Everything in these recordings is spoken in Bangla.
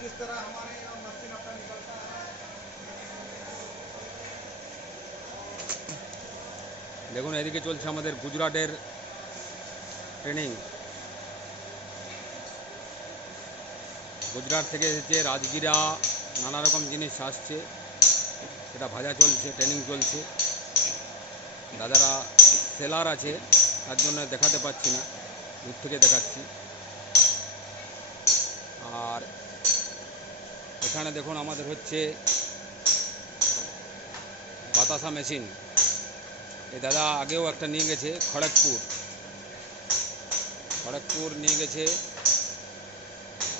जिस तरह हमारे यहाँ मशीन अपना निकलता है। দেখুন এদিকে চলছে আমাদের গুজরাটের ট্রেনিং। গুজরাট থেকে এসেছে রাজগিরা, নানা রকম জিনিস আসছে, সেটা ভাজা চলছে, ট্রেনিং চলছে। দাদারা সেলার আছে, তার জন্য দেখাতে পাচ্ছি না, দূর থেকে দেখাচ্ছি। আর এখানে দেখুন আমাদের হচ্ছে বাতাসা মেশিন। এই দাদা আগেও একটা নিয়ে গেছে খড়গপুর নিয়ে গেছে,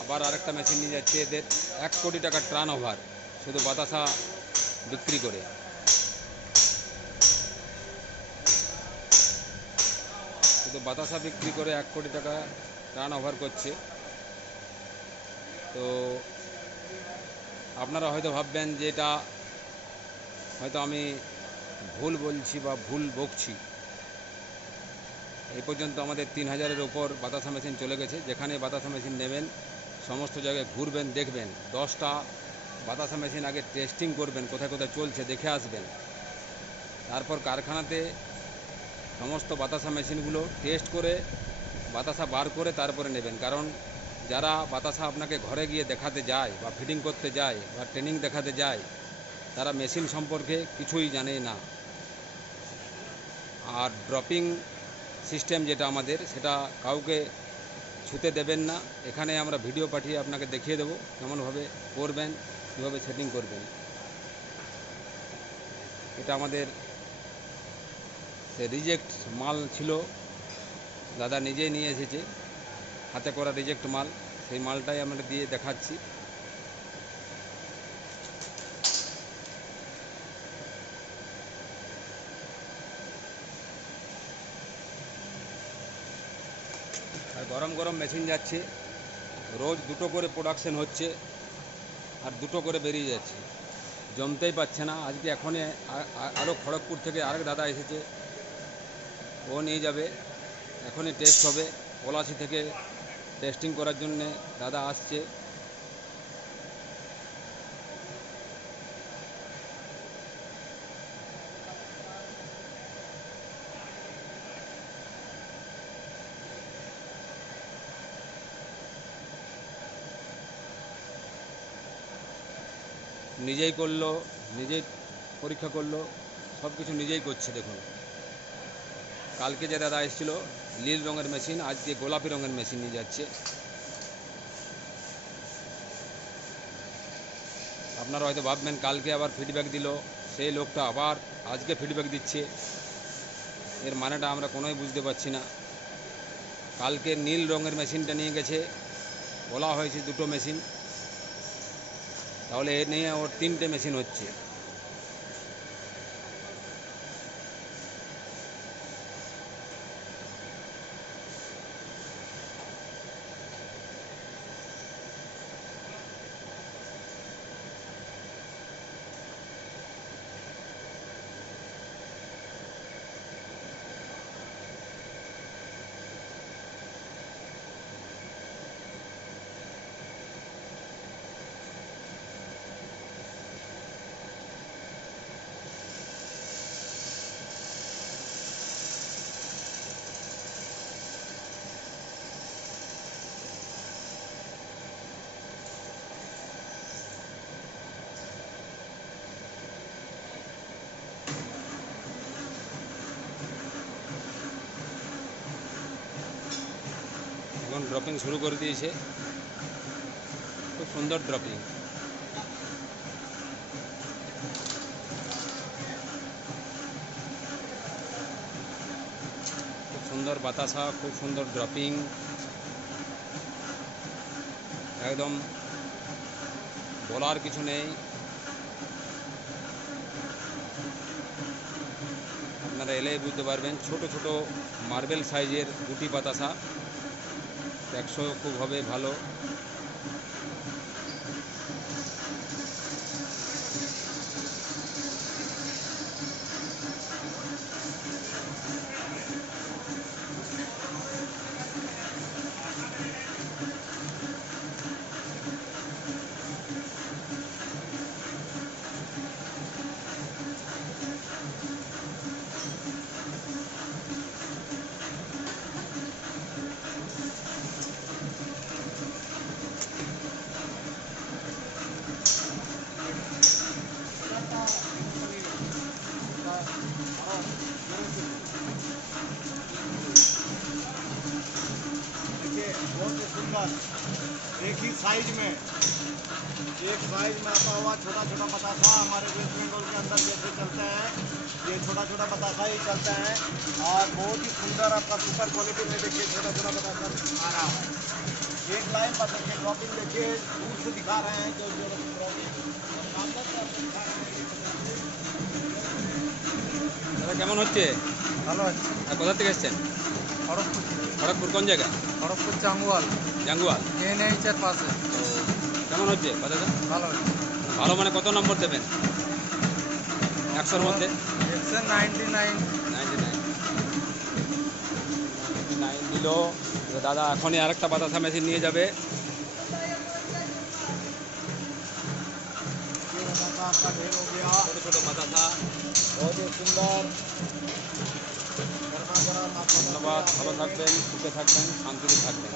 আবার আরেকটা মেশিন নিয়ে যাচ্ছে। এদের 1 কোটি টাকার টার্ন ওভার শুধু বাতাসা বিক্রি করে। শুধু বাতাসা বিক্রি করে 1 কোটি টাকা টার্ন ওভার করছে। তো আপনারা হয়তো ভাববেন যে এটা হয়তো আমি ভুল বলছি বা ভুল বকছি। এই পর্যন্ত আমাদের 3000-এর ওপর বাতাসা মেশিন চলে গেছে। যেখানে বাতাসা মেশিন নেবেন সমস্ত জায়গায় ঘুরবেন, দেখবেন 10টা বাতাসা মেশিন আগে টেস্টিং করবেন, কোথায় কোথায় চলছে দেখে আসবেন। তারপর কারখানাতে সমস্ত বাতাসা মেশিনগুলো টেস্ট করে বাতাসা বার করে তারপরে নেবেন। কারণ যারা বাতাসা আপনাকে ঘরে গিয়ে দেখাতে যায় বা ফিটিং করতে যায় বা ট্রেনিং দেখাতে যায়, তারা মেশিন সম্পর্কে কিছুই জানে না। আর ড্রপিং সিস্টেম যেটা আমাদের, সেটা কাউকে ছুতে দেবেন না। এখানে আমরা ভিডিও পাঠিয়ে আপনাকে দেখিয়ে দেবো কেমনভাবে করবেন, কীভাবে সেটিং করবেন। এটা আমাদের রিজেক্ট মাল ছিল, দাদা নিজেই নিয়ে এসেছে, হাতে করা রিজেক্ট মাল। সেই মালটাই আমরা দিয়ে দেখাচ্ছি। আর গরম গরম মেশিন যাচ্ছে, রোজ 2টো করে প্রোডাকশন হচ্ছে আর 2টো করে বেরিয়ে যাচ্ছে, জমতেই পারছে না। আজকে এখনই আরও খড়গপুর থেকে আরেক দাদা এসেছে, ও নিয়ে যাবে, এখনই টেস্ট হবে। পলাশি থেকে টেস্টিং করার জন্যে দাদা আসছে। নিজেই করলো, নিজেই পরীক্ষা করলো, সব কিছু নিজেই করছে। দেখুন কালকে যে দাদা এসেছিলো নীল রঙের মেশিন, আজকে গোলাপি রঙের মেশিন নিয়ে যাচ্ছে। আপনারা হয়তো ভাববেন কালকে আবার ফিডব্যাক দিল, সেই লোকটা আবার আজকে ফিডব্যাক দিচ্ছে। এর মানেটা আমরা কোনোই বুঝতে পারছি না। কালকে নীল রঙের মেশিনটা নিয়ে গেছে, বলা হয়েছে 2টো মেশিন, তাহলে এ নিয়ে ওর 3টে মেশিন হচ্ছে। এখন ড্রপিং শুরু করে দিয়েছে, খুব সুন্দর ড্রপিং। খুব সুন্দর বাতাসা, খুব সুন্দর ড্রপিং, একদম বলার কিছু নেই। আপনারা এলেই বুঝতে পারবেন। ছোট ছোট মার্বেল সাইজের গুটি বাতাসা, ট্যাক্সও খুব হবে ভালো। साइज में आता हुआ छोटा छोटा बतासा हमारे वेस्ट बंगाल के अंदर जैसे चलता है, ये छोटा छोटा बतासा ही चलता है। और बहुत ही सुंदर आपका सुपर क्वालिटी में देखिए छोटा छोटा बतासा आ रहा है। एक लाइन पर देखिए ड्रॉपिंग देखिए दूर से दिखा रहे हैं जो দাদা কেমন হচ্ছে? ভালো আছে। আর কোথা থেকে এসছেন? খড়গপুর খড়গপুর কোন জায়গা? খড়গপুর জাঙ্গুয়াল জাঙ্গুয়াল। NH-এর পাশে। কেমন হচ্ছে বাতাসা? ভালো আছে। ভালো মানে কত নম্বর দেবেন 100-র মধ্যে? 99 99 দিল। দাদা এখনই আরেকটা বাতাসা মেশিন নিয়ে যাবে। आपका ढेर हो गया, ছোট ছোট বাতাসা। बहुत ही सुंदर। गरमा गरम आप ধন্যবাদ, ভালো থাকবেন, সুখে থাকবেন, শান্তিতে থাকবেন।